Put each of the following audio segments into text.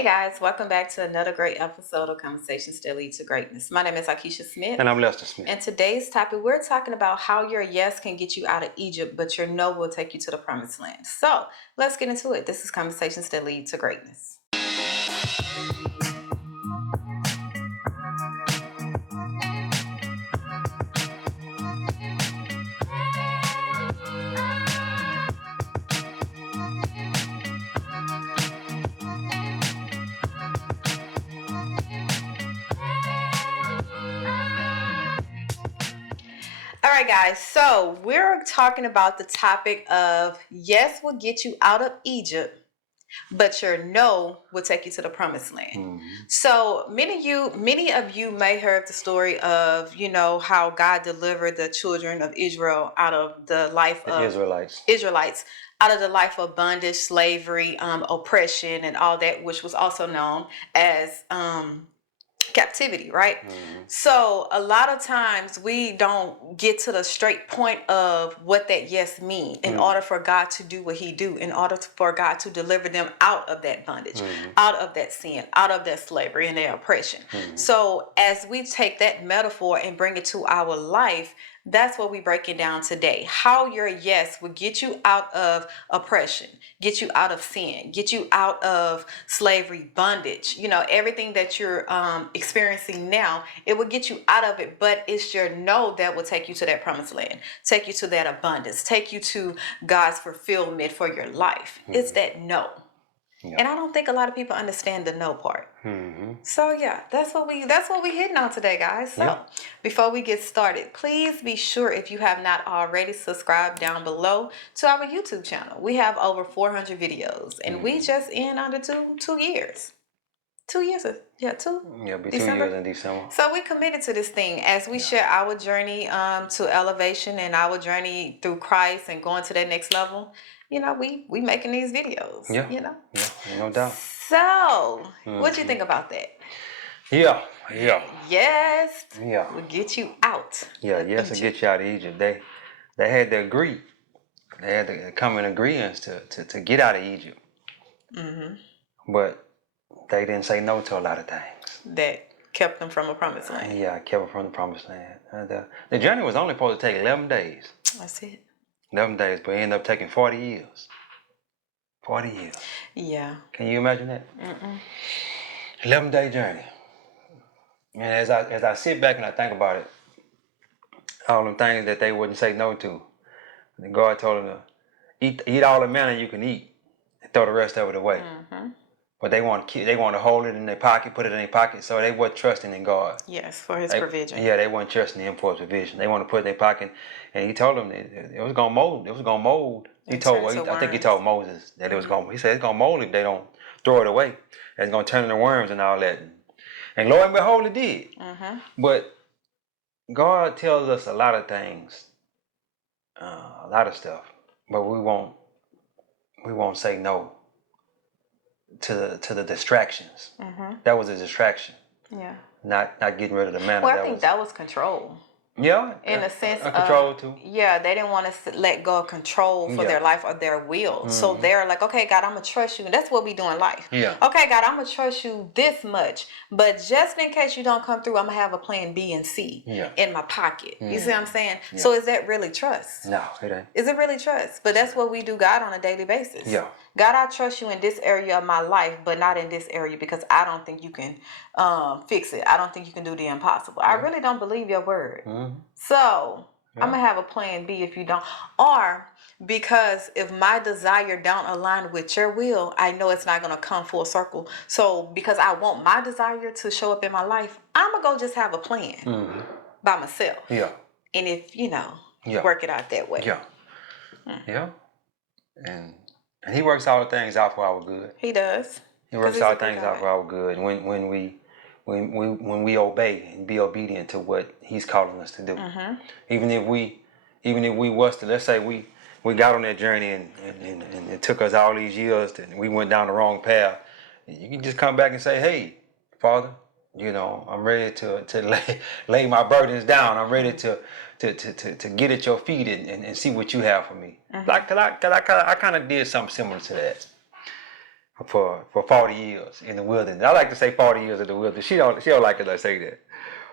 Hey guys, welcome back to another great episode of Conversations That Lead to Greatness. My name is Akisha Smith. And I'm Lester Smith. And today's topic, we're talking about how your yes can get you out of Egypt, but your no will take you to the promised land. So let's get into it. This is Conversations That Lead to Greatness. All right, guys. So we're talking about the topic of yes will get you out of Egypt, but your no will take you to the promised land. Mm-hmm. So many of you may heard the story of, how God delivered the children of Israel out of the life of Israelites out of the life of bondage, slavery, oppression, and all that, which was also known as captivity, right? Mm-hmm. So a lot of times we don't get to the straight point of what that yes mean in order for God to do what he do, in order for God to deliver them out of that bondage, out of that sin, out of that slavery and their oppression. So as we take that metaphor and bring it to our life, that's what we're breaking down today. How your yes will get you out of oppression, get you out of sin, get you out of slavery, bondage, everything that you're experiencing now, it will get you out of it. But it's your no that will take you to that promised land, take you to that abundance, take you to God's fulfillment for your life. It's that no. Yeah. And I don't think a lot of people understand the no part. So yeah, that's what we hitting on today, guys. So before we get started, please be sure, if you have not already, subscribe down below to our YouTube channel. We have over 400 videos, and we just in under 2 years. 2 years, yeah, two. Yeah, it'll be 2 years in December. So we committed to this thing as we share our journey to elevation and our journey through Christ and going to that next level. We making these videos. Yeah, no doubt. So, what do you think about that? Yeah. Yes. Yeah. Will get you out. Yeah, yes, will get you out of Egypt. They had to agree. They had to come in agreement to get out of Egypt. But they didn't say no to a lot of things. That kept them from a promised land. Yeah, kept them from the promised land. The journey was only supposed to take 11 days. That's it. 11 days, but it ended up taking 40 years. 40 years. Yeah. Can you imagine that? 11-day journey. And as I sit back and I think about it, all them things that they wouldn't say no to, and God told them to eat all the manna you can eat and throw the rest of it away. But they want to hold it in their pocket, put it in their pocket, so they weren't trusting in God. Yes, for his provision. Yeah, they weren't trusting him for his provision. They want to put it in their pocket, and he told them it was gonna mold. It was gonna mold. I think he told Moses that it was gonna. He said it's gonna mold if they don't throw it away. It's gonna turn into worms and all that. And lo and behold, it did. But God tells us a lot of things, a lot of stuff, but we won't say no to the distractions. That was a distraction. Yeah. Not getting rid of the manna. Well, I think that was control. Yeah. In a sense of control too. Yeah, they didn't want to let go of control for their life or their will. So they're like, okay, God, I'm gonna trust you, and that's what we do in life. Yeah. Okay, God, I'm gonna trust you this much, but just in case you don't come through, I'm gonna have a plan B and C in my pocket. You see what I'm saying? Yeah. So is that really trust? No, it ain't. Is it really trust? But that's what we do God on a daily basis. Yeah. God, I trust you in this area of my life, but not in this area because I don't think you can fix it. I don't think you can do the impossible. I really don't believe your word. So I'm going to have a plan B if you don't. Or because if my desire don't align with your will, I know it's not going to come full circle. So because I want my desire to show up in my life, I'm going to go just have a plan by myself. Yeah. And if, work it out that way. Yeah. Yeah. And he works all the things out for our good. He does. He works all things out for our good. When we obey and be obedient to what he's calling us to do. Even if we was to, let's say we got on that journey and it took us all these years and we went down the wrong path, you can just come back and say, hey, Father, I'm ready to lay my burdens down. I'm ready to get at your feet and see what you have for me. I kind of did something similar to that. for 40 years in the wilderness. I like to say 40 years in the wilderness. She don't like it. I say that.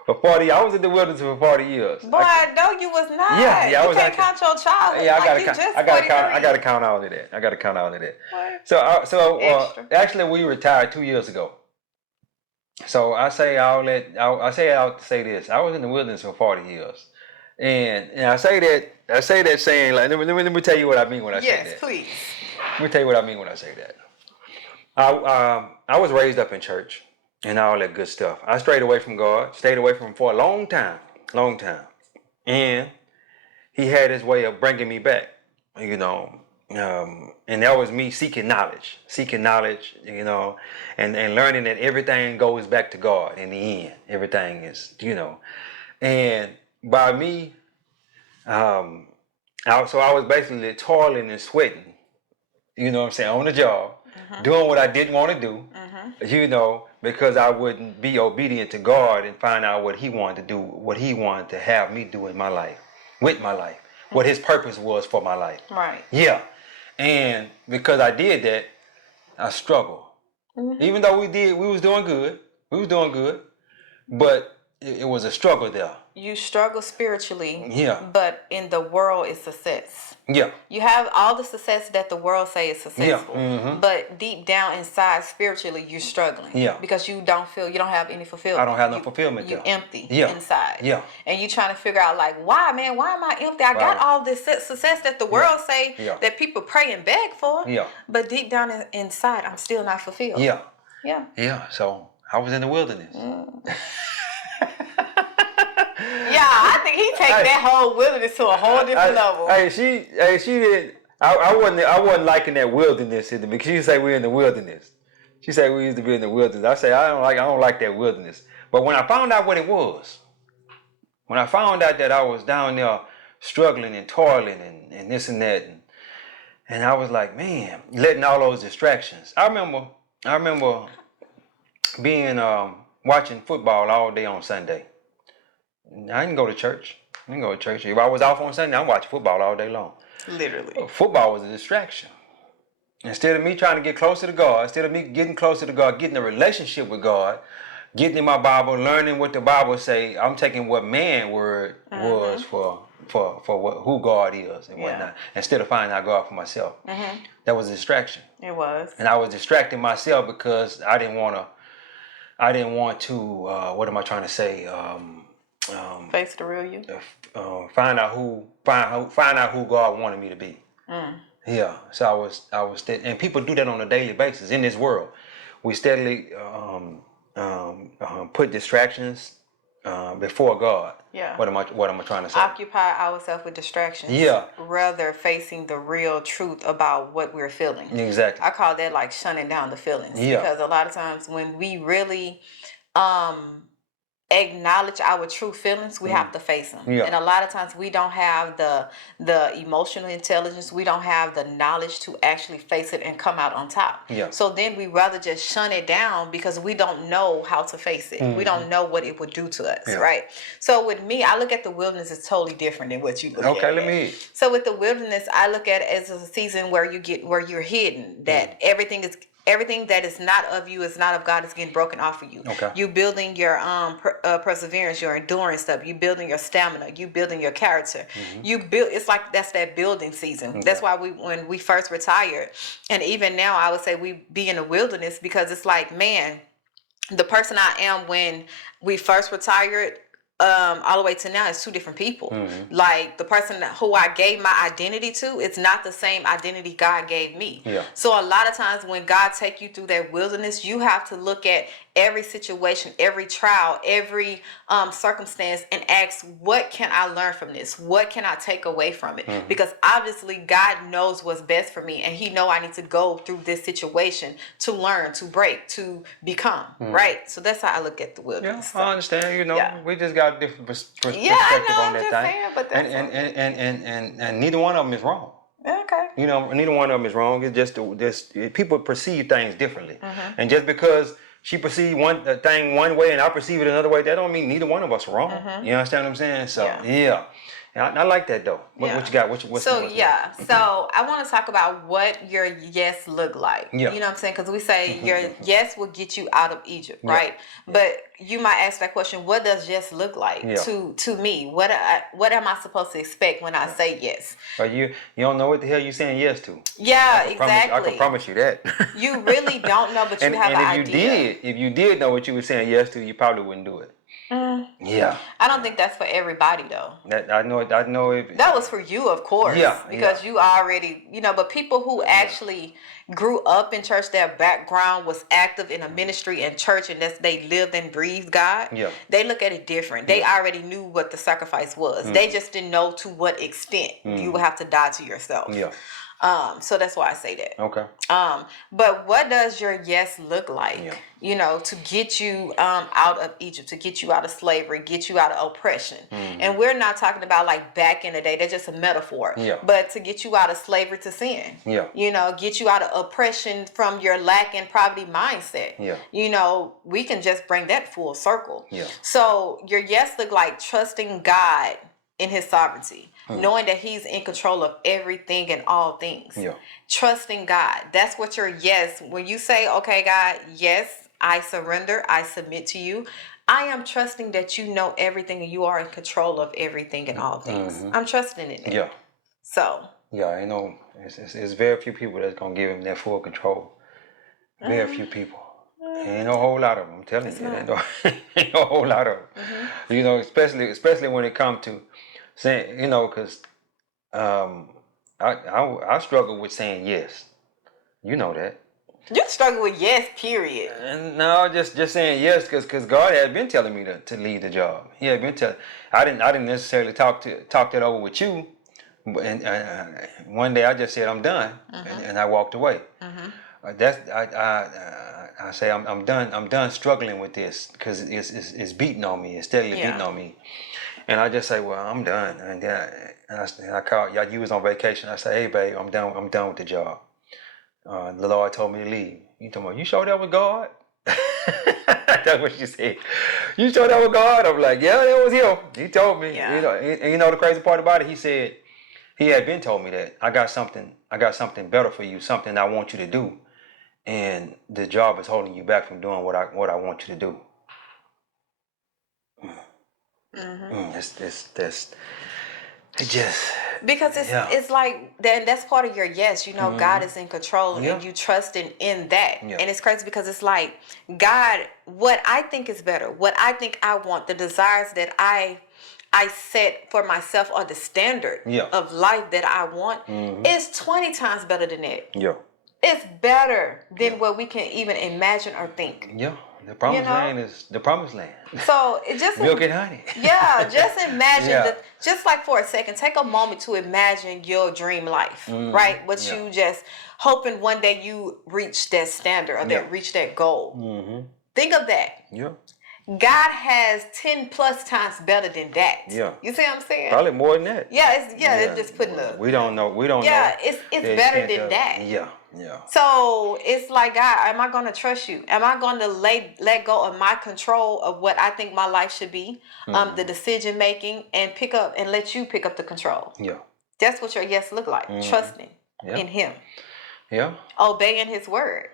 For 40, I was in the wilderness for 40 years. Boy, no, you was not. Yeah, you can't count your childhood. Yeah, I gotta count all of that. I gotta count all of that. What? So actually, we retired 2 years ago. So I say I'll say this. I was in the wilderness for 40 years, and I say that saying like let me tell you what I mean when I say that. Yes, please. Let me tell you what I mean when I say that. I was raised up in church and all that good stuff. I strayed away from God, stayed away from him for a long time, and he had his way of bringing me back, you know. And that was me seeking knowledge, you know, and learning that everything goes back to God in the end. Everything is, you know, and by me, so I was basically toiling and sweating, you know what I'm saying, on the job, doing what I didn't want to do, you know, because I wouldn't be obedient to God and find out what he wanted to do, what he wanted to have me do in my life, with my life, what his purpose was for my life. Right. Yeah. And because I did that, I struggled. Even though we was doing good, but it was a struggle there. You struggle spiritually, Yeah. but in the world it's success. Yeah. You have all the success that the world say is successful, but deep down inside, spiritually, you're struggling. Yeah. Because you don't have any fulfillment. I don't have no fulfillment You're there. empty Yeah. inside. Yeah. And you trying to figure out like, why am I empty? I got all this success that the world say that people pray and beg for. Yeah. But deep down inside, I'm still not fulfilled. Yeah. Yeah. Yeah. So I was in the wilderness. Yeah, I think he take that whole wilderness to a whole different level. She didn't. I wasn't liking that wilderness in the because she say we're in the wilderness. She said we used to be in the wilderness. I say I don't like that wilderness. But when I found out what it was, when I found out that I was down there struggling and toiling and this and that, and I was like, man, letting all those distractions. I remember being watching football all day on Sunday. I didn't go to church. If I was off on Sunday, I'm watching football all day long. Literally. Football was a distraction. Instead of me trying to get closer to God, instead of me getting closer to God, getting a relationship with God, getting in my Bible, learning what the Bible say, I'm taking what man word was for who God is and whatnot, instead of finding out God for myself. That was a distraction. It was. And I was distracting myself because I didn't want to, what am I trying to say? Face the real you. Find out who God wanted me to be. Yeah. So I was and people do that on a daily basis in this world. We steadily put distractions before God. Yeah. What am I trying to say? Occupy ourselves with distractions. Yeah. Rather facing the real truth about what we're feeling. Exactly. I call that like shunning down the feelings. Yeah. Because a lot of times when we really acknowledge our true feelings, we have to face them. Yeah. And a lot of times we don't have the emotional intelligence, we don't have the knowledge to actually face it and come out on top. Yeah. So then we rather just shun it down because we don't know how to face it. We don't know what it would do to us, right? So with me, I look at the wilderness as totally different than what you look at. Okay, let me hear. So with the wilderness, I look at it as a season where you're hidden, that everything that is not of you, is not of God, is getting broken off of you. Okay. You building your perseverance, your endurance stuff. You building your stamina. You building your character. You build. It's like that's that building season. Okay. That's why when we first retired, and even now, I would say we be in the wilderness because it's like, man, the person I am when we first retired, all the way to now, is two different people. Like the person who I gave my identity to, it's not the same identity God gave me. Yeah. So a lot of times when God take you through that wilderness, you have to look at every situation, every trial, every circumstance, and ask, what can I learn from this? What can I take away from it? Because obviously God knows what's best for me, and He know I need to go through this situation to learn, to break, to become. Right. So that's how I look at the wilderness. Yeah, I understand. You know, we just got a different perspective I know, on that thing. saying, but that's and neither one of them is wrong. Okay. You know, neither one of them is wrong. It's just people perceive things differently, and just because she perceived one thing one way and I perceive it another way, that don't mean neither one of us are wrong. You understand what I'm saying? So yeah. I like that though. What you got? What's so what's yeah, so I want to talk about what your yes look like. Yeah. You know what I'm saying? Because we say your yes will get you out of Egypt, Yeah. right? But you might ask that question: what does yes look like to me? What am I supposed to expect when I say yes? But you don't know what the hell you're saying yes to. Yeah, I can promise you that. You really don't know, but you have an idea. If you did know what you were saying yes to, you probably wouldn't do it. Yeah. I don't think that's for everybody though. I know it. That was for you, of course. Yeah. Because you already, but people who actually grew up in church, their background was active in a ministry and church, and they lived and breathed God. Yeah. They look at it different. They already knew what the sacrifice was. They just didn't know to what extent you would have to die to yourself. Yeah. So that's why I say that. Okay. But what does your yes look like? To get you out of Egypt, to get you out of slavery, get you out of oppression. And we're not talking about like back in the day. That's just a metaphor. Yeah. But to get you out of slavery to sin. Yeah. Get you out of oppression from your lack and poverty mindset. Yeah. We can just bring that full circle. Yeah. So your yes look like trusting God in his sovereignty, knowing that he's in control of everything and all things. Yeah. Trusting God. That's what your yes, when you say, okay, God, yes, I surrender, I submit to you. I am trusting that you know everything and you are in control of everything and all things. I'm trusting in it. Yeah. So. Yeah, I know. It's very few people that's going to give him that full control. Very few people. Ain't no whole lot of them. I'm telling you. Ain't no whole lot of them. Especially when it comes to saying, because I struggle with saying yes. You know that. You struggle with yes, period. No, just saying yes, because God had been telling me to leave the job. He had been telling. I didn't necessarily talk that over with you. And one day I just said I'm done, and I walked away. I say I'm done. I'm done struggling with this because it's beating on me. It's steadily beating on me. And I just say, well, I'm done. And then I called. You was on vacation. I say, hey, babe, I'm done. I'm done with the job. The Lord told me to leave. You talking about, you sure that was God? That's what she said. You sure that was God? I'm like, yeah, that was him. He told me. Yeah. And the crazy part about it, he said, he had been told me that I got something better for you, something I want you to do. And the job is holding you back from doing what I want you to do. Because it's like that's part of your yes. God is in control and you trusting in that. And it's crazy because it's like God, what I think is better, what I think I want, the desires that I set for myself or the standard of life that I want is 20 times better than that. Yeah. It's better than what we can even imagine or think. Yeah. The promised land is the promised land. So it just milk and honey. Yeah, just imagine just like for a second, take a moment to imagine your dream life, right? What you just hoping one day you reach that standard or that reach that goal. Think of that. Yeah. God has 10 plus times better than that. Yeah. You see what I'm saying? Probably more than that. It's just putting the. We don't know. Yeah, it's better than that. Yeah. Yeah. So it's like, God, am I going to trust you? Am I going to let go of my control of what I think my life should be, the decision making, and let you pick up the control? Yeah. That's what your yes look like. Trusting in Him. Yeah. Obeying His word.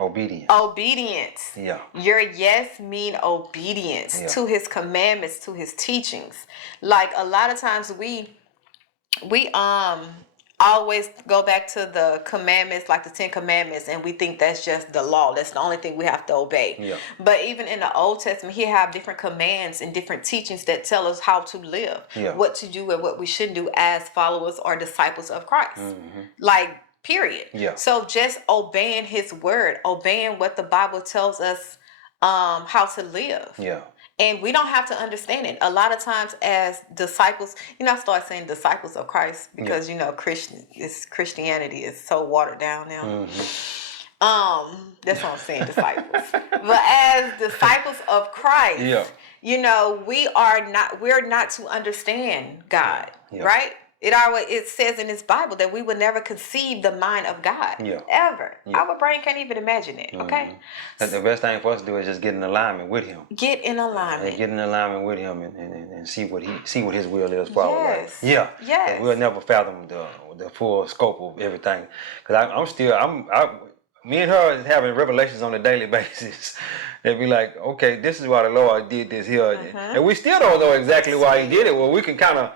Obedience. Yeah. Your yes mean obedience to His commandments, to His teachings. Like a lot of times we always go back to the commandments, like the 10 commandments, and we think that's just the law. That's the only thing we have to obey. Yeah. But even in the Old Testament, He have different commands and different teachings that tell us how to live, what to do and what we shouldn't do as followers or disciples of Christ. Like, period. Yeah. So just obeying His word, obeying what the Bible tells us how to live. Yeah. And we don't have to understand it. A lot of times as disciples, I start saying disciples of Christ because, Christianity is so watered down now. That's what I'm saying, disciples. But as disciples of Christ, we're not to understand God, right? It says in this Bible that we would never conceive the mind of God. Yeah. Ever. Yeah. Our brain can't even imagine it. Okay. Mm-hmm. The best thing for us to do is just get in alignment with Him. Get in alignment. Get in alignment with Him and see what His will is for our life. Yes. Yeah. Yes. We'll never fathom the full scope of everything. Because me and her is having revelations on a daily basis. They'd be like, okay, this is why the Lord did this here. And we still don't know exactly why He did it. Well, we can kind of,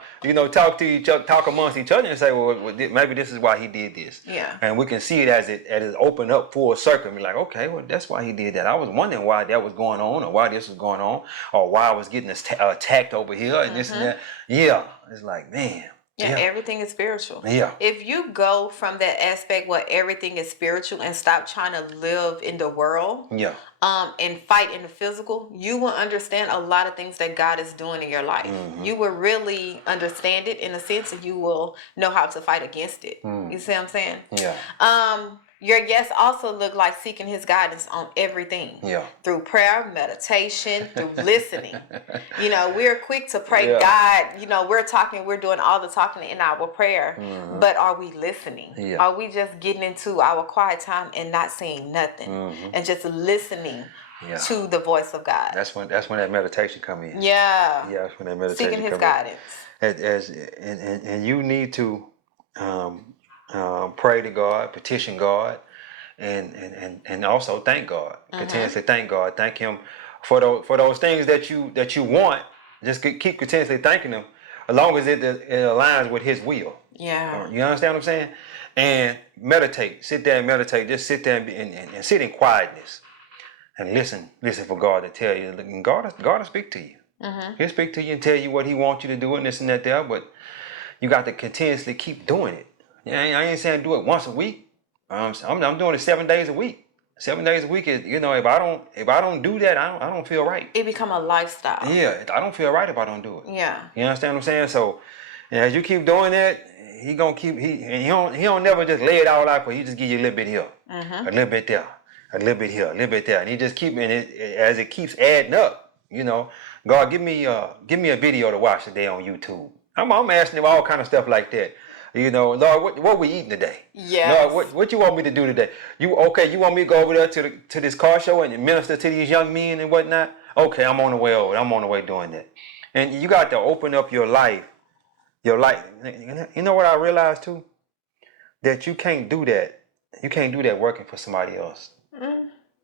talk amongst each other and say, well, maybe this is why He did this. Yeah. And we can see it as it opened up full circle and be like, okay, well, that's why He did that. I was wondering why that was going on, or why this was going on, or why I was getting attacked over here and this and that. Yeah. It's like, man. Yeah, everything is spiritual. Yeah. If you go from that aspect where everything is spiritual and stop trying to live in the world, and fight in the physical, you will understand a lot of things that God is doing in your life. You will really understand it in a sense, and you will know how to fight against it. You see what I'm saying? Yeah. Your yes also look like seeking His guidance on everything. Yeah. Through prayer, meditation, through listening. We're quick to pray, God, we're doing all the talking in our prayer, but are we listening? Yeah. Are we just getting into our quiet time and not saying nothing and just listening to the voice of God? That's when that meditation come in. Yeah. Yeah, that's when that meditation seeking His come guidance. And you need to pray to God, petition God, and also thank God. Continuously thank God. Thank Him for those things that you want. Just keep continuously thanking Him, as long as it aligns with His will. Yeah. You understand what I'm saying? And meditate. Sit there and meditate. Just sit there and sit in quietness and listen for God to tell you. And God will speak to you. He'll speak to you and tell you what He wants you to do and this and that there. But you got to continuously keep doing it. Yeah, I ain't saying do it once a week. I'm doing it 7 days a week. 7 days a week is, if I don't do that, I don't feel right. It become a lifestyle. Yeah, I don't feel right if I don't do it. Yeah. You understand what I'm saying? So, as you keep doing that, He gonna keep he don't never just lay it all out, but He just give you a little bit here, a little bit there, a little bit here, a little bit there, and He just keep as it keeps adding up. God, give me a video to watch today on YouTube. I'm asking Him all kind of stuff like that. Lord, what we eating today? Yes. Lord, what you want me to do today? You want me to go over there to this car show and minister to these young men and whatnot? Okay, I'm on the way over. I'm on the way doing that. And you got to open up your life. You know what I realized too? That you can't do that. You can't do that working for somebody else.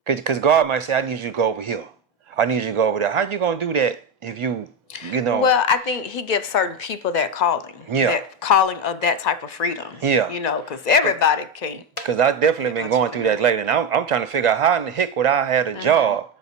Because God might say, I need you to go over here. I need you to go over there. How you going to do that if you know? Well, I think He gives certain people that calling. Yeah. That calling of that type of freedom. Yeah. Because everybody can't. Because I've definitely been going through that lately. And I'm trying to figure out how in the heck would I had a job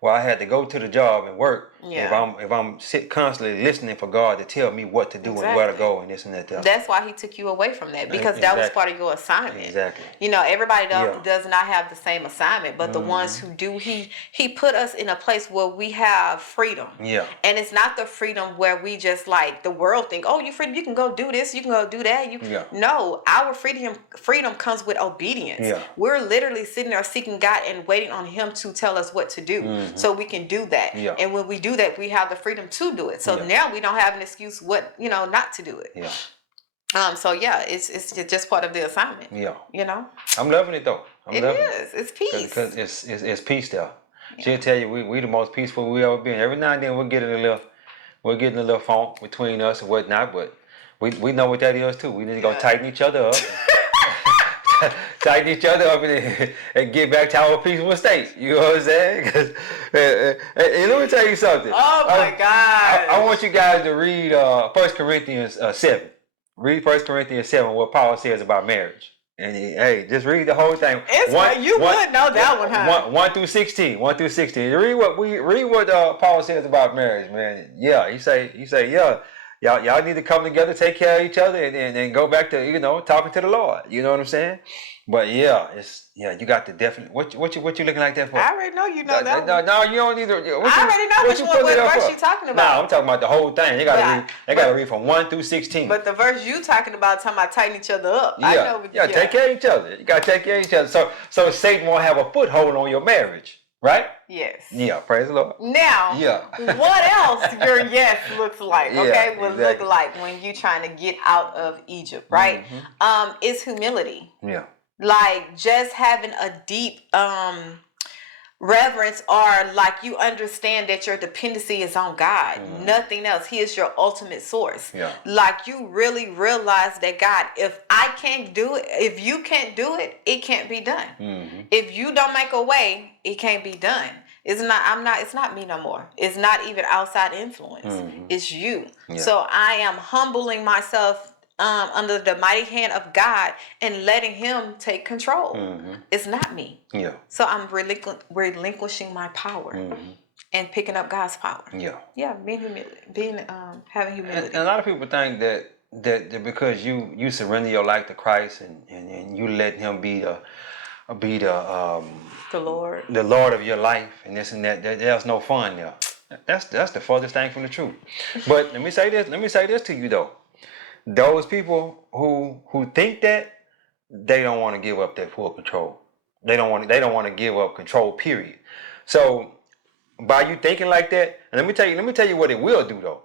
where I had to go to the job and work. Yeah. If I'm constantly listening for God to tell me what to do and where to go and this and that. That's why He took you away from that, because that was part of your assignment. Exactly. Everybody does not have the same assignment, but the ones who do, He put us in a place where we have freedom. Yeah. And it's not the freedom where we just like the world think, oh, you're free, you can go do this, you can go do that. No, our freedom comes with obedience. Yeah. We're literally sitting there seeking God and waiting on Him to tell us what to do, so we can do that. Yeah. And when we do that, we have the freedom to do it. So now we don't have an excuse not to do it. Yeah. So it's just part of the assignment. Yeah. I'm loving it though. It's peace. Because it's peace there. She'll tell you we the most peaceful we ever been. Every now and then we're getting a little funk between us and whatnot, but we know what that is too. We need to go tighten each other up. Tighten each other up and get back to our peaceful state. You know what I'm saying? And let me tell you something. Oh my God! I want you guys to read 1 Corinthians 7. Read 1 Corinthians 7, what Paul says about marriage. And just read the whole thing. You would know that one, huh? 1 through 16. 1 through 16. Read what Paul says about marriage, man. Yeah, he say yeah. Y'all need to come together, take care of each other, and go back to talking to the Lord. You know what I'm saying? But you got to definitely. What you looking like that for? I already know you know that. No, you don't need to. I already know what verse you talking about. No, I'm talking about the whole thing. They gotta read from 1 through 16. But the verse you talking about tighten each other up. I know. Take care of each other. You gotta take care of each other. So Satan won't have a foothold on your marriage. Right? Yes. Yeah, praise the Lord. Now, what else your yes looks like, okay? Would look like when you trying to get out of Egypt, right? Is humility. Yeah. Like just having a deep reverence, or like you understand that your dependency is on God, nothing else. He is your ultimate source. Like you really realize that God, if I can't do it, if you can't do it, it can't be done. If you don't make a way, it can't be done. It's not me no more. It's not even outside influence. It's you. So I am humbling myself under the mighty hand of God and letting Him take control. It's not me. Yeah. So I'm relinquishing my power and picking up God's power. Yeah. Being having humility. And a lot of people think that because you surrender your life to Christ and you let Him be the Lord of your life and this and that, there's no fun there. That's the farthest thing from the truth. But let me say this to you though. Those people who think that, they don't want to give up that full control. They don't want to give up control, period. So by you thinking like that, and let me tell you what it will do though.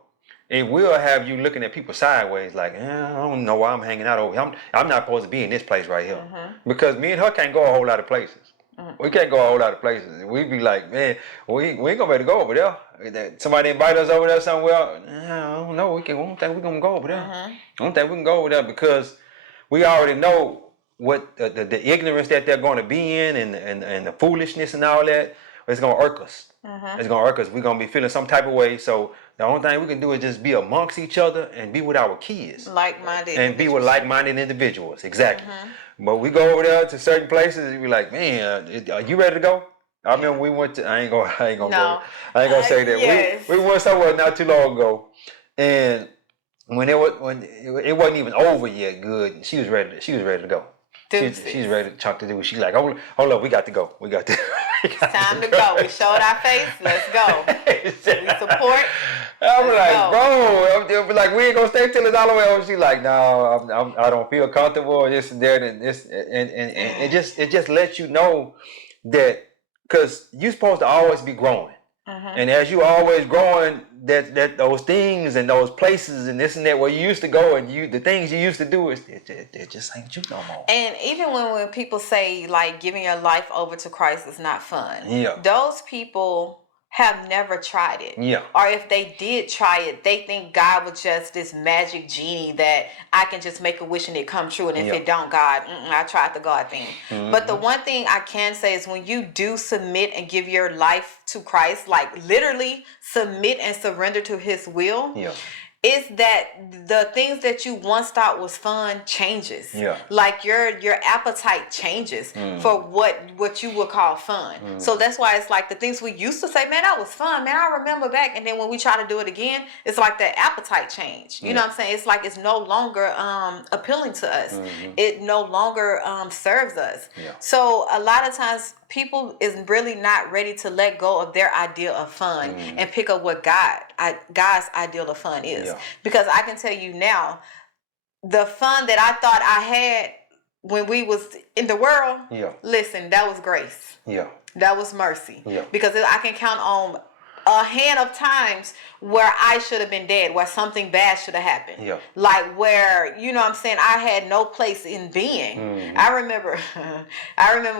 It will have you looking at people sideways like, I don't know why I'm hanging out over here. I'm not supposed to be in this place right here. Because me and her can't go a whole lot of places. We can't go a whole lot of places. We be like, man, we ain't gonna be able to go over there. Somebody invite us over there somewhere. I don't know. We don't think we're gonna go over there. I don't think we can go over there because we already know what the ignorance that they're going to be in and the foolishness and all that. It's gonna irk us. It's gonna irk us. We're gonna be feeling some type of way. So the only thing we can do is just be amongst each other and be with our kids. Like-minded. And be with like-minded individuals. Exactly. But we go over there to certain places and be like, man, are you ready to go? I remember we went to, I ain't gonna say that. Yes. We went somewhere not too long ago, and when it wasn't even over yet, good. She was ready to go. She's ready to chunk the dude. She's like, hold up, we got to go. It's time to go. We showed our face. Let's go. We support. I'm like, bro, like we ain't gonna stay till it's all the way over. She's like, no, I don't feel comfortable. This and that and this and it just lets you know that because you're supposed to always be growing. And as you always growing, that those things and those places and this and that where you used to go and the things you used to do it just ain't you no more. And even when people say like giving your life over to Christ is not fun, those people have never tried it. Or if they did try it, they think God was just this magic genie that I can just make a wish and it come true. And if it don't, God, I tried the God thing. But the one thing I can say is when you do submit and give your life to Christ, like literally submit and surrender to His will, is that the things that you once thought was fun changes. Like your appetite changes for what you would call fun. So that's why it's like the things we used to say, man, that was fun, man, I remember back. And then when we try to do it again, it's like the appetite change. You know what I'm saying? It's like it's no longer appealing to us. It no longer serves us. So a lot of times people is really not ready to let go of their idea of fun and pick up what God's ideal of fun is. Because I can tell you now, the fun that I thought I had when we was in the world, listen, that was grace. That was mercy. Because I can count on a hand of times where I should have been dead, where something bad should have happened. Like where, you know what I'm saying, I had no place in being. I remember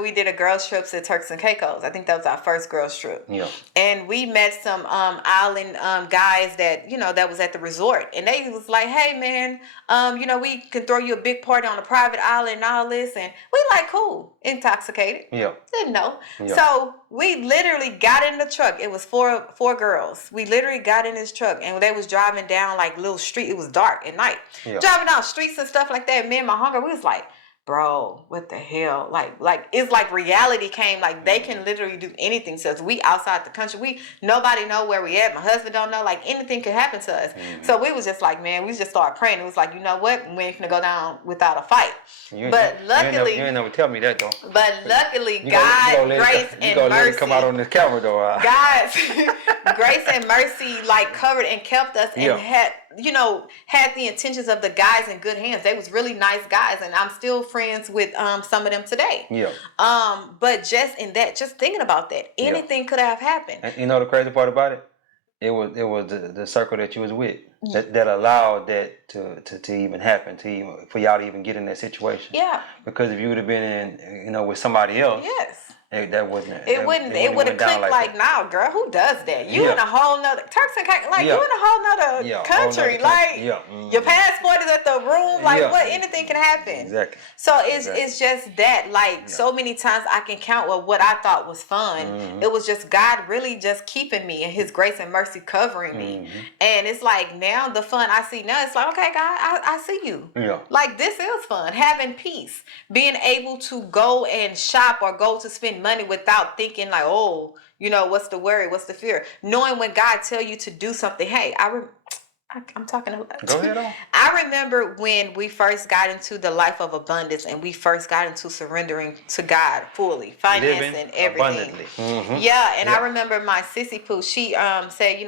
we did a girls trip to Turks and Caicos. I think that was our first girls trip. And we met some island guys that, that was at the resort. And they was like, hey man, we can throw you a big party on a private island and all this. And we like, cool, intoxicated. Didn't know. So we literally got in the truck. It was four girls. We literally got in this truck and they was driving down like little street. It was dark at night. Driving down streets and stuff like that. Me and my hunger, we was like, bro, what the hell? Like it's like reality came. Like they can literally do anything to us. We outside the country. Nobody know where we at. My husband don't know. Like anything could happen to us. So we was just like, man, we just started praying. It was like, you know what? We ain't gonna go down without a fight. But luckily, you ain't never tell me that though. But luckily, God, grace and mercy come out on this camera though. God's grace and mercy like covered and kept us and had the intentions of the guys in good hands. They was really nice guys, and I'm still friends with some of them today. Yeah. But just in that, just thinking about that, anything could have happened. And you know the crazy part about it? It was the circle that you was with that allowed that to even happen, for y'all to even get in that situation. Yeah. Because if you would have been in, with somebody else, yes. That wasn't. It wouldn't have clicked like nah, girl. Who does that? You in a whole nother Turks and Caicos, you in a whole nother country. Your passport is at the room. What? Anything can happen. Exactly. So it's just that. So many times I can count what I thought was fun. Mm-hmm. It was just God really just keeping me and His grace and mercy covering me. Mm-hmm. And it's like now the fun I see now. It's like, okay, God, I see you. Yeah. Like this is fun. Having peace, being able to go and shop or go to spend money without thinking like, oh, what's the worry, what's the fear, knowing when God tell you to do something. Hey, I'm talking about. Go ahead on. I remember when we first got into the life of abundance and we first got into surrendering to God fully, financing everything. Mm-hmm. Yeah, and I remember my sissy poo. She said,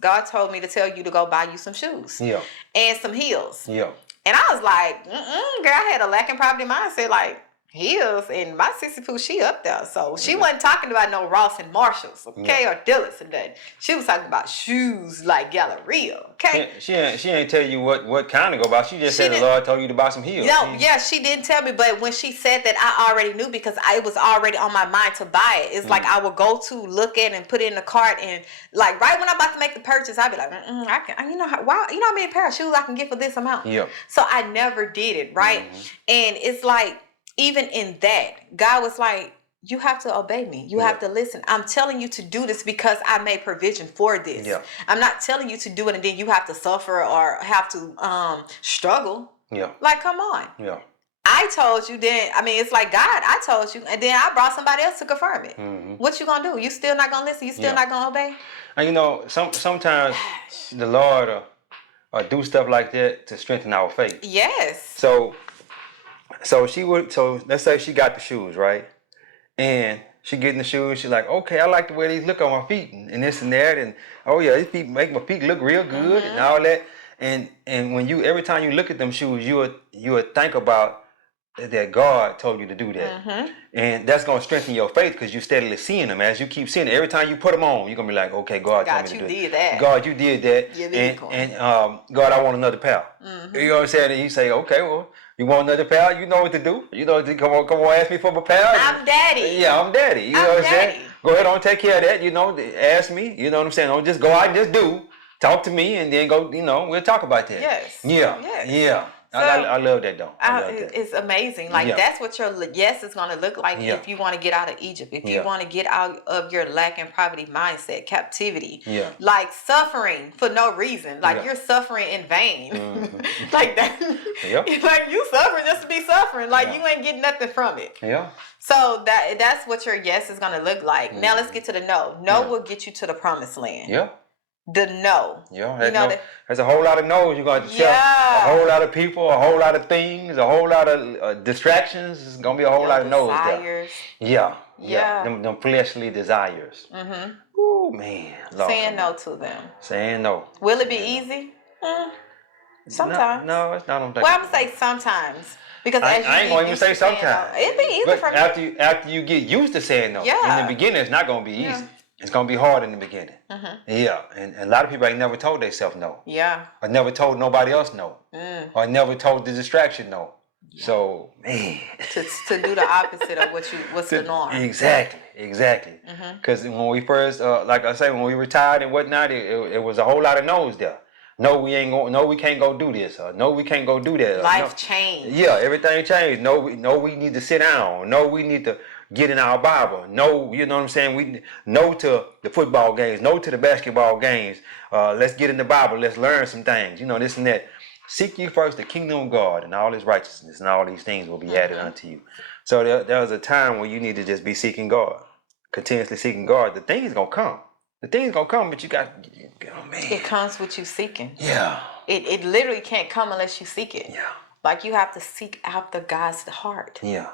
God told me to tell you to go buy you some shoes. Yeah. And some heels. Yeah. And I was like, girl, I had a lacking poverty mindset, like. Heels, and my sissy poo, she up there, so she wasn't talking about no Ross and Marshalls, okay, or Dillard's and that. She was talking about shoes like Galleria, okay. She ain't tell you what kind to go buy. She just said the Lord told you to buy some heels. No, she didn't tell me, but when she said that, I already knew because it was already on my mind to buy it. It's like I would go to look at and put it in the cart, and like right when I'm about to make the purchase, I'd be like, I can, how many pair of shoes I can get for this amount? Yeah. So I never did it, right? And it's like. Even in that, God was like, you have to obey me. You have to listen. I'm telling you to do this because I made provision for this. Yeah. I'm not telling you to do it and then you have to suffer or have to struggle. Yeah. Like, come on. Yeah. I told you then, it's like, God, I told you, and then I brought somebody else to confirm it. Mm-hmm. What you gonna do? You still not gonna listen? You still not gonna obey? And sometimes the Lord do stuff like that to strengthen our faith. Yes. So let's say she got the shoes, right? And she getting the shoes, she's like, okay, I like the way these look on my feet and this and that, and oh yeah, these feet make my feet look real good and all that. And when every time you look at them shoes, you would think about that God told you to do that. Mm-hmm. And that's gonna strengthen your faith because you're steadily seeing them. As you keep seeing it, every time you put them on, you're gonna be like, okay, God told me to do you did that. God, you did that. And God, I want another pair. Mm-hmm. You know what I'm saying? And you say, okay, well, you want another pair? You know what to do. You know, come on, ask me for a pair. I'm daddy. Yeah, I'm daddy. You know what I'm saying? Go ahead on, take care of that. Ask me. You know what I'm saying? Don't just go out and just do. Talk to me and then go. We'll talk about that. Yes. Yeah. Yes. Yeah. So, I love that though. It's amazing. Like that's what your yes is going to look like if you want to get out of Egypt. If you want to get out of your lack and poverty mindset, captivity, like suffering for no reason, like you're suffering in vain, like that. Like you suffering just to be suffering. Like you ain't getting nothing from it. Yeah. So that's what your yes is going to look like. Now let's get to the no. No will get you to the promised land. Yeah. The no. Yeah, there's a whole lot of no's you're going to tell. A whole lot of people, a whole lot of things, a whole lot of distractions. It's going to be a whole lot of no's there. Yeah. Them fleshly desires. Mm-hmm. Oh, man. Lord. Saying no to them. Saying no. Will it be easy? Sometimes. No, it's not. Well, I'm going to say sometimes. Because I ain't going to even say sometimes. It'd be easy for me. After you get used to saying no. In the beginning, it's not going to be easy. Yeah. It's going to be hard in the beginning. Mm-hmm. Yeah. And a lot of people ain't never told themselves no. Yeah. Or never told nobody else no. Or never told the distraction no. Yeah. So, man. to do the opposite of what's the norm. Exactly. Because when we first, like I say, when we retired and whatnot, it was a whole lot of no's there. No, we can't go do this. No, we can't go do that. Life changed. Yeah, everything changed. No, we need to sit down. No, we need to get in our Bible. No, you know what I'm saying? No to the football games. No to the basketball games. Let's get in the Bible. Let's learn some things. This and that. Seek ye first the kingdom of God and all His righteousness, and all these things will be added unto you. So there was a time when you need to just be seeking God, continuously seeking God. The thing is gonna come. The thing's gonna come, but you got, oh man. It comes with you seeking. Yeah. It literally can't come unless you seek it. Yeah. Like you have to seek out the God's heart. Yeah.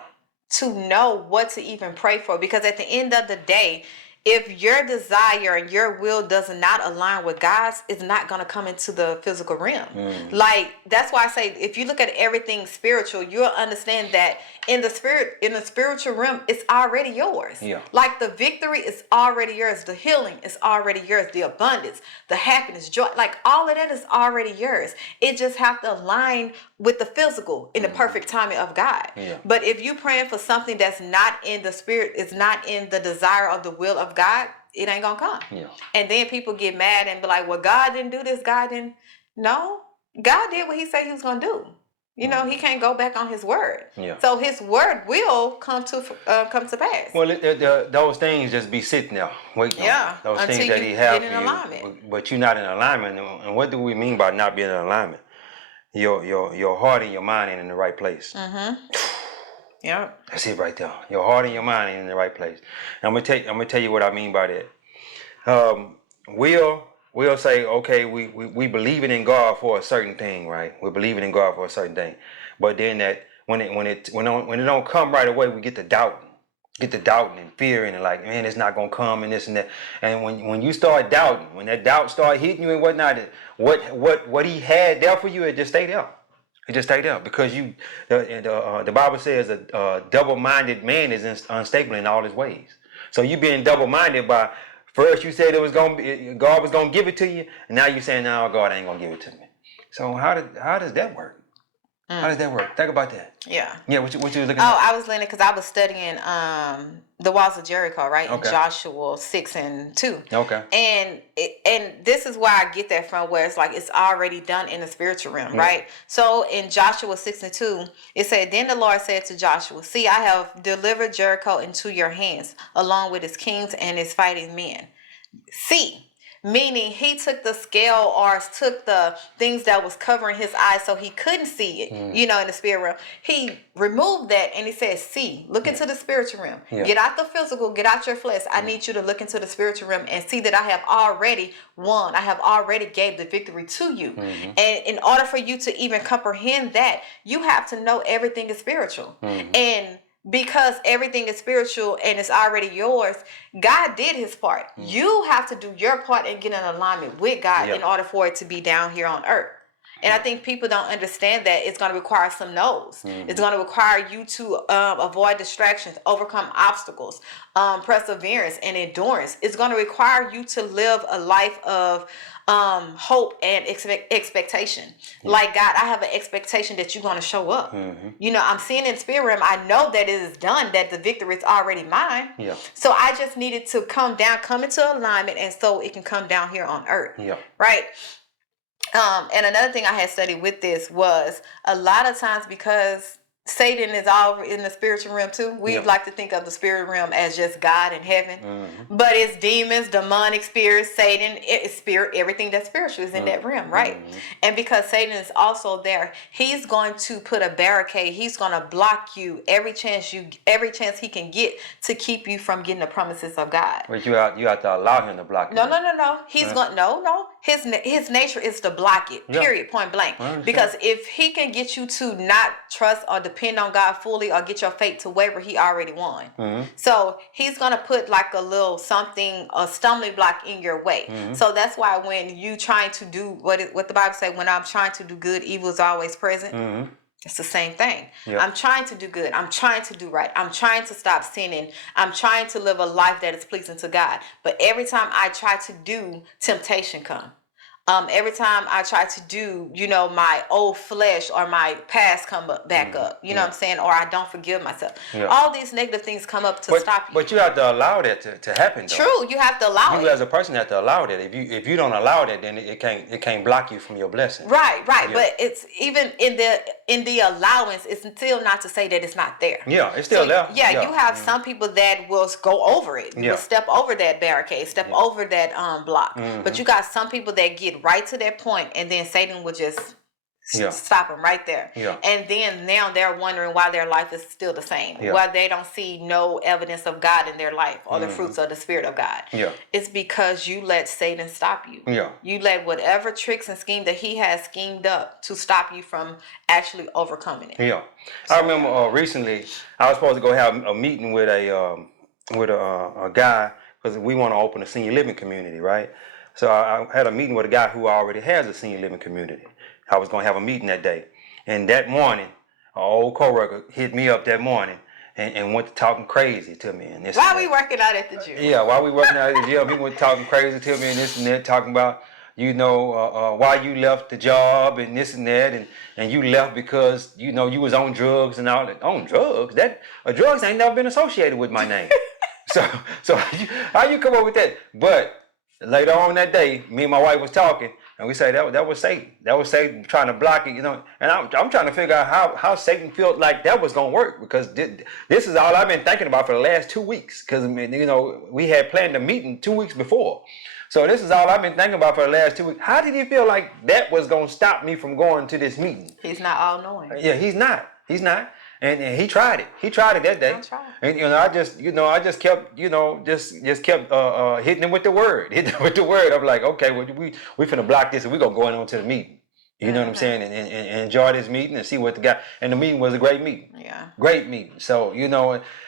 To know what to even pray for, because at the end of the day, if your desire and your will does not align with God's, it's not going to come into the physical realm. Like, that's why I say, if you look at everything spiritual, you'll understand that in the spiritual realm, it's already yours. Yeah. Like, the victory is already yours. The healing is already yours. The abundance, the happiness, joy, like all of that is already yours. It just have to align with the physical in the perfect timing of God. Yeah. But if you praying for something that's not in the spirit, is not in the desire of the will of God, it ain't gonna come. Yeah. And then people get mad and be like, well, God didn't do this, God didn't. No, God did what he said he was gonna do. You know, he can't go back on his word. Yeah. So his word will come to pass. Well, those things just be sitting there waiting. Yeah, on those until things that you he have get for in you, alignment. but you're not in alignment. And what do we mean by not being in alignment? Your heart and your mind ain't in the right place. Yeah. That's it right there. Your heart and your mind ain't in the right place. And I'm gonna tell you what I mean by that. We'll say, okay, we believing in God for a certain thing, right? We're believing in God for a certain thing, but then that when it don't come right away, we get to doubting and fearing and like, man, it's not gonna come and this and that. And when you start doubting, when that doubt start hitting you and whatnot, what he had there for you, it just stayed there. It just stayed there because the Bible says a double-minded man is unstable in all his ways. So you being double-minded by first you said God was gonna give it to you, and now you saying, no, God ain't gonna give it to me. So how does that work? How does that work? Think about that. Yeah. Yeah. What you was looking at? Oh, I was learning because I was studying the walls of Jericho, right? Okay. In Joshua 6:2. Okay. And this is where I get that from, where it's like it's already done in the spiritual realm, right? So in Joshua 6:2, it said, then the Lord said to Joshua, see, I have delivered Jericho into your hands, along with its kings and its fighting men. See, meaning he took the scale or took the things that was covering his eyes so he couldn't see it, you know, in the spirit realm. He removed that and he said, see, look into the spiritual realm. Get out the physical, get out your flesh. I need you to look into the spiritual realm and see that I have already won. I have already gave the victory to you. And in order for you to even comprehend that, you have to know everything is spiritual. And because everything is spiritual and it's already yours, God did his part. You have to do your part and get in alignment with God in order for it to be down here on earth. And I think people don't understand that it's going to require some no's. It's going to require you to avoid distractions, overcome obstacles, perseverance and endurance. It's going to require you to live a life of hope and expectation. Like, God, I have an expectation that you're going to show up. You know, I'm seeing in the spirit realm, I know that it is done, that the victory is already mine. So I just needed to come into alignment, and so it can come down here on earth. Right? And another thing I had studied with this was a lot of times, because Satan is all in the spiritual realm too. We like to think of the spirit realm as just God in heaven, but it's demons, demonic spirits, Satan, spirit, everything that's spiritual is in that realm, right? And because Satan is also there, he's going to put a barricade. He's going to block you every chance he can get to keep you from getting the promises of God. But you have to allow him to block you. No. He's going no. His nature is to block it. Period. Point blank. Because if he can get you to not trust or depend on God fully or get your faith to waver, he already won. So he's going to put like a little something, a stumbling block in your way. So that's why when you trying to do what the Bible says, when I'm trying to do good, evil is always present. It's the same thing. I'm trying to do good. I'm trying to do right. I'm trying to stop sinning. I'm trying to live a life that is pleasing to God. But every time I try to do, temptation comes. Every time I try to do, my old flesh or my past come back up, you know what I'm saying? Or I don't forgive myself. All these negative things come up to stop you. But you have to allow that to happen, though. True, you have to allow it. You as a person have to allow that. If you don't allow that, then it can't block you from your blessing. Right. But it's even in the allowance, it's still not to say that it's not there. Yeah, it's still there. Yeah, you have some people that will go over it. You will step over that barricade, step over that block. But you got some people that get right to that point, and then Satan will just stop them right there. And then now they're wondering why their life is still the same, why they don't see no evidence of God in their life or the fruits of the Spirit of God. It's because you let Satan stop you. You let whatever tricks and scheme that he has schemed up to stop you from actually overcoming it. I remember recently I was supposed to go have a meeting with a guy because we want to open a senior living community, right? So I had a meeting with a guy who already has a senior living community. I was going to have a meeting that day. And that morning, an old coworker hit me up that morning and went to talking crazy to me. And this while we working out at the gym. Yeah, while we working out at the gym, he went talking crazy to me and this and that, talking about, why you left the job and this and that, and you left because, you was on drugs and all that. On drugs? Drugs ain't never been associated with my name. so how you come up with that? But later on that day, me and my wife was talking, and we said that was Satan. That was Satan trying to block it, And I'm trying to figure out how Satan felt like that was gonna work, because this is all I've been thinking about for the last 2 weeks. Because we had planned a meeting 2 weeks before, so this is all I've been thinking about for the last 2 weeks. How did he feel like that was gonna stop me from going to this meeting? He's not all knowing. Yeah, he's not. And he tried it. He tried it that day. I tried. And I just kept, just kept hitting him with the word. I'm like, okay, well, we finna block this and we're gonna go on to the meeting. You know what I'm saying? And enjoy this meeting and see what the guy. And the meeting was a great meeting. Yeah. Great meeting. So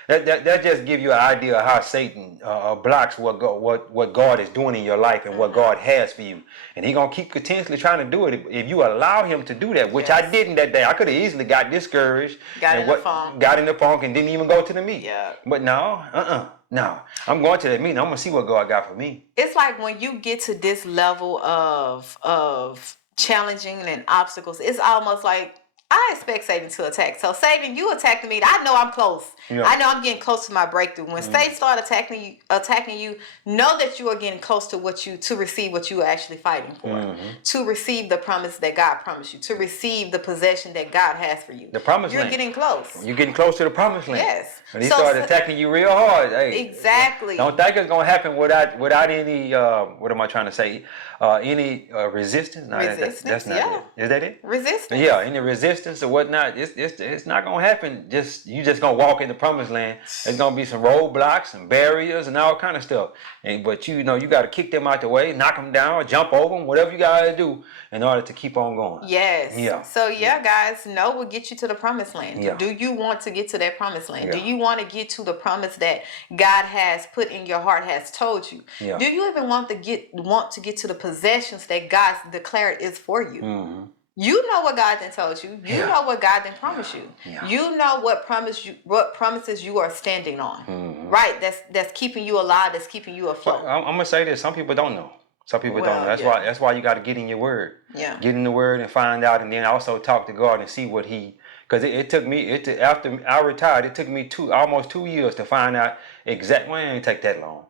that just give you an idea of how Satan blocks what God is doing in your life and what God has for you. And he gonna keep continuously trying to do it if you allow him to do that, which I didn't that day. I could have easily got discouraged. Got in the funk and didn't even go to the meeting. Yeah. But no, I'm going to that meeting. I'm gonna see what God got for me. It's like when you get to this level of challenging and obstacles, it's almost like I expect Satan to attack. So Satan, you attacked me. I know I'm close. Yeah. I know I'm getting close to my breakthrough. When Satan started attacking you, know that you are getting close to to receive what you are actually fighting for. To receive the promise that God promised you. To receive the possession that God has for you. The promised land. You're getting close. You're getting close to the promised land. Yes. When he started attacking you real hard. Hey, exactly. Don't think it's gonna happen without any what am I trying to say? Any resistance? No, resistance. That's not it. Is that it? Resistance. Yeah, any resistance or whatnot. It's not gonna happen. You just gonna walk in the promised land. There's gonna be some roadblocks and barriers and all kind of stuff. But you got to kick them out the way, knock them down, jump over them, whatever you gotta do in order to keep on going. Yes. Yeah. So guys, no will get you to the promised land. Yeah. Do you want to get to that promised land? Yeah. Do you want to get to the promise that God has put in your heart, has told you? Yeah. Do you even want to get to the possessions that God declared is for you? Mm-hmm. You know what God then told you. You know what God then promised you. Yeah. You know what promises you are standing on. Mm-hmm. Right? That's keeping you alive. That's keeping you afloat. I'm gonna say this. Some people don't know. Some people don't know. That's why you got to get in your word. Yeah. Get in the word and find out, and then also talk to God and see what because it took me after I retired, it took me almost 2 years to find out exactly. Well, it didn't take that long,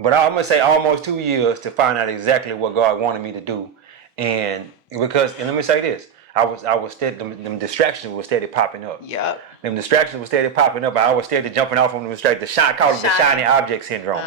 but I'm gonna say almost 2 years to find out exactly what God wanted me to do, and let me say this. I was steady, them distractions were steady popping up. Yep. Them distractions were steady popping up. I was steady jumping off on them distractions. Call it the shiny object syndrome.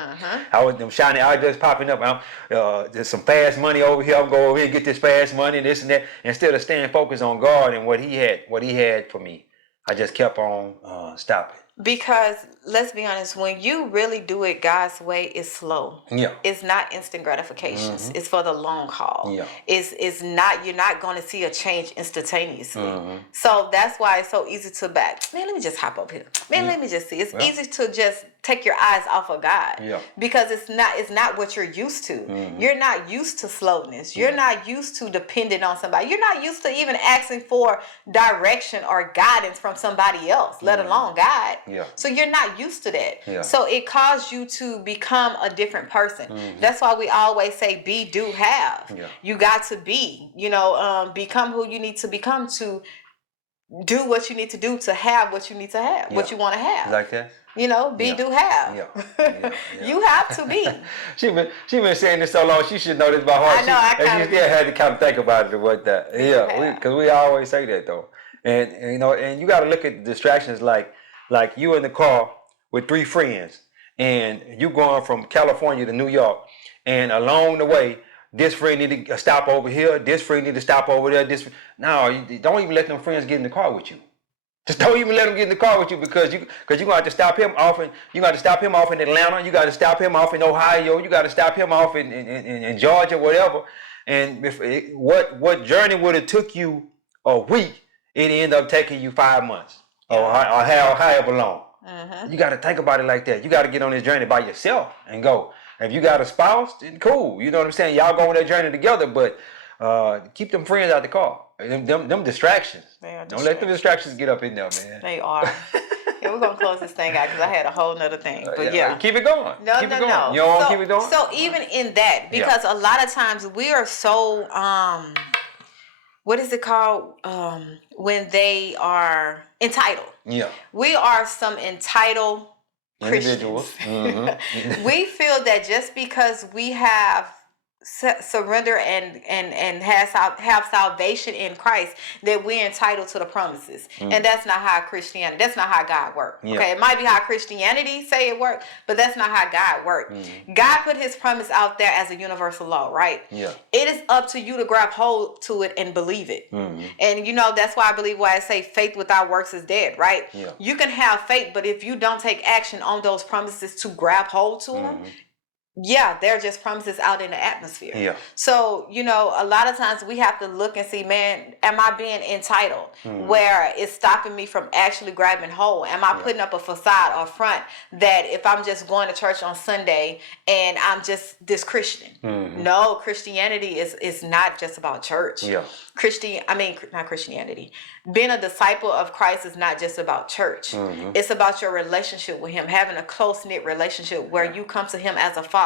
Them shiny objects popping up. There's some fast money over here. I'm going over here and get this fast money, this and that. Instead of staying focused on God and what He had for me, I just kept on stopping. Because let's be honest, when you really do it God's way, it's slow. Yeah. It's not instant gratifications. It's for the long haul. Yeah. It's not, you're not going to see a change instantaneously. So that's why it's so easy to back. Man, let me just hop up here. Man, let me just see. It's easy to just take your eyes off of God. Yeah. Because it's not what you're used to. You're not used to slowness. You're not used to depending on somebody. You're not used to even asking for direction or guidance from somebody else, let alone God. Yeah. So you're not used to that. Yeah. So it caused you to become a different person. That's why we always say be, do, have. Yeah. You got to be, become who you need to become to do what you need to do to have what you need to have, what you want to have. Like that? Be, do, have. Yeah. You have to be. She been saying this so long, she should know this by heart. I know, she still had to kind of think about it what that. Yeah, because we always say that though. And you got to look at the distractions like you in the car with 3 friends and you going from California to New York, and along the way, this friend need to stop over here, this friend need to stop over there. Don't even let them friends get in the car with you. Just don't even let him get in the car with you because you're gonna have to stop him off in Atlanta, you got to stop him off in Ohio, you got to stop him off in Georgia, whatever. And what journey would have took you a week, it ended up taking you 5 months or however long. You got to think about it like that. You got to get on this journey by yourself and go. If you got a spouse, then cool. You know what I'm saying? Y'all go on that journey together, but keep them friends out the car. Them distractions. Don't let them distractions get up in there, man. They are. Yeah, we're gonna close this thing out because I had a whole nother thing. But yeah. Keep it going. No. You don't want to keep it going? So even in that, because a lot of times we are so what is it called? When they are entitled. Yeah. We are some entitled individuals. We feel that just because we have surrender and have salvation in Christ, that we're entitled to the promises. And that's not how that's not how God works. Okay, it might be how Christianity say it works, but that's not how God works. God put his promise out there as a universal law, right? Yeah. It is up to you to grab hold to it and believe it. And that's why I say faith without works is dead, right? Yeah. You can have faith, but if you don't take action on those promises to grab hold to them, they're just promises out in the atmosphere. Yeah. So, a lot of times we have to look and see, man, am I being entitled where it's stopping me from actually grabbing hold? Am I putting up a facade or front that if I'm just going to church on Sunday and I'm just this Christian? No, Christianity is not just about church. Yeah. Not Christianity. Being a disciple of Christ is not just about church. It's about your relationship with him, having a close-knit relationship where you come to him as a father.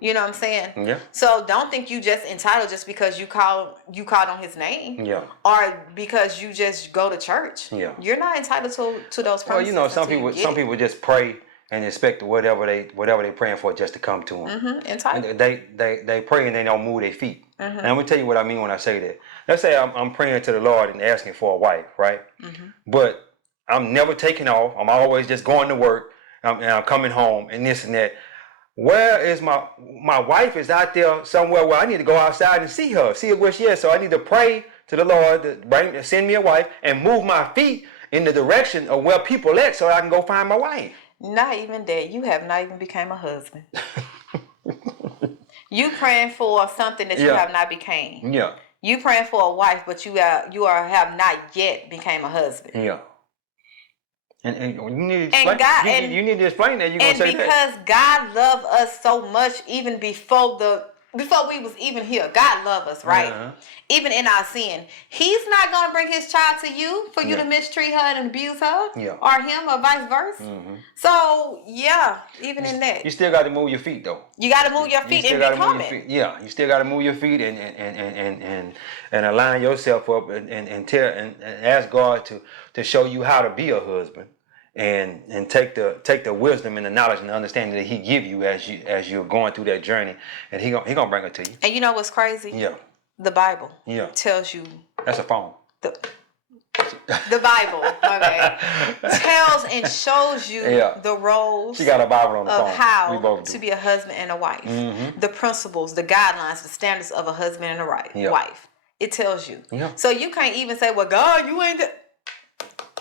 You know what I'm saying? Yeah. So don't think you just entitled just because you called on his name. Yeah. Or because you just go to church. Yeah. You're not entitled to those promises. Well, some people just pray and expect whatever they praying for just to come to them. Entitled. They pray and they don't move their feet. And I'm gonna tell you what I mean when I say that. Let's say I'm praying to the Lord and asking for a wife, right? But I'm never taking off. I'm always just going to work and I'm coming home and this and that. Where is my wife is out there somewhere where I need to go outside and see where she is. So I need to pray to the Lord to send me a wife and move my feet in the direction of where people at so I can go find my wife. Not even that. You have not even become a husband. You praying for something that you have not became. Yeah. You praying for a wife, but you have not yet became a husband. Yeah. And you need to explain. You need to explain that. You're gonna say that. And because God loved us so much, even before we was even here, God loved us, right? Even in our sin, He's not gonna bring His child to you for you to mistreat her and abuse her, or him, or vice versa. So even in that, you still got to move your feet, though. You got to move your feet and be coming. Yeah, you still got to move your feet and align yourself up and ask God to show you how to be a husband. And take the wisdom and the knowledge and the understanding that He give you as you're going through that journey, and He gonna bring it to you. And you know what's crazy? Yeah. The Bible. Yeah. Tells you. That's a phone. The Bible, okay, tells and shows you the roles. She got a Bible on the phone. Of how to be a husband and a wife. The principles, the guidelines, the standards of a husband and a wife. It tells you. Yeah. So you can't even say, "Well, God, you ain't."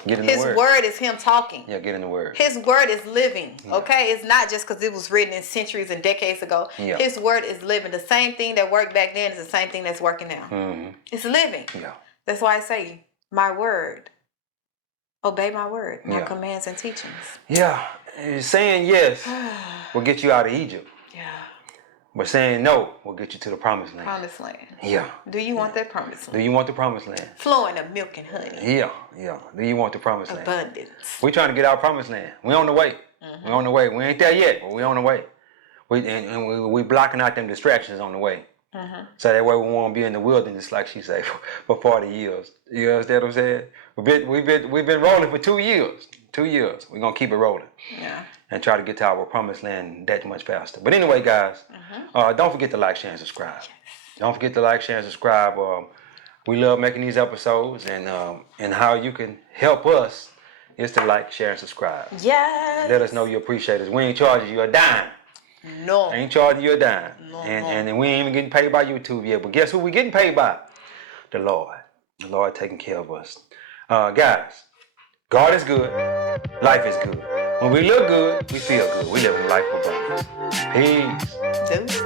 Get in the His word is Him talking. Yeah, get in the word. His word is living. Okay, it's not just because it was written in centuries and decades ago. Yeah. His word is living. The same thing that worked back then is the same thing that's working now. It's living. Yeah. That's why I say, my word. Obey my word, my commands and teachings. Yeah, saying yes will get you out of Egypt. Yeah. But saying no will get you to the promised land. Promised land. Yeah. Do you want that promised land? Do you want the promised land? Flowing of milk and honey. Yeah. Do you want the promised land? Abundance. We're trying to get our promised land. We're on the way. We're on the way. We ain't there yet, but we're on the way. We blocking out them distractions on the way. So that way we won't be in the wilderness, like she said, for 40 years. You understand what I'm saying? We've been rolling for 2 years. 2 years. We're gonna keep it rolling. Yeah. And try to get to our promised land that much faster. But anyway, guys, don't forget to like, share, and subscribe. Yes. Don't forget to like, share, and subscribe. We love making these episodes, and how you can help us is to like, share, and subscribe. Yes. Let us know you appreciate us. We ain't charging you a dime. No. I ain't charging you a dime. No. And we ain't even getting paid by YouTube yet. But guess who we getting paid by? The Lord. The Lord taking care of us. Guys, God is good. Life is good. When we look good, we feel good. We live in life abundance. Peace. Deuces.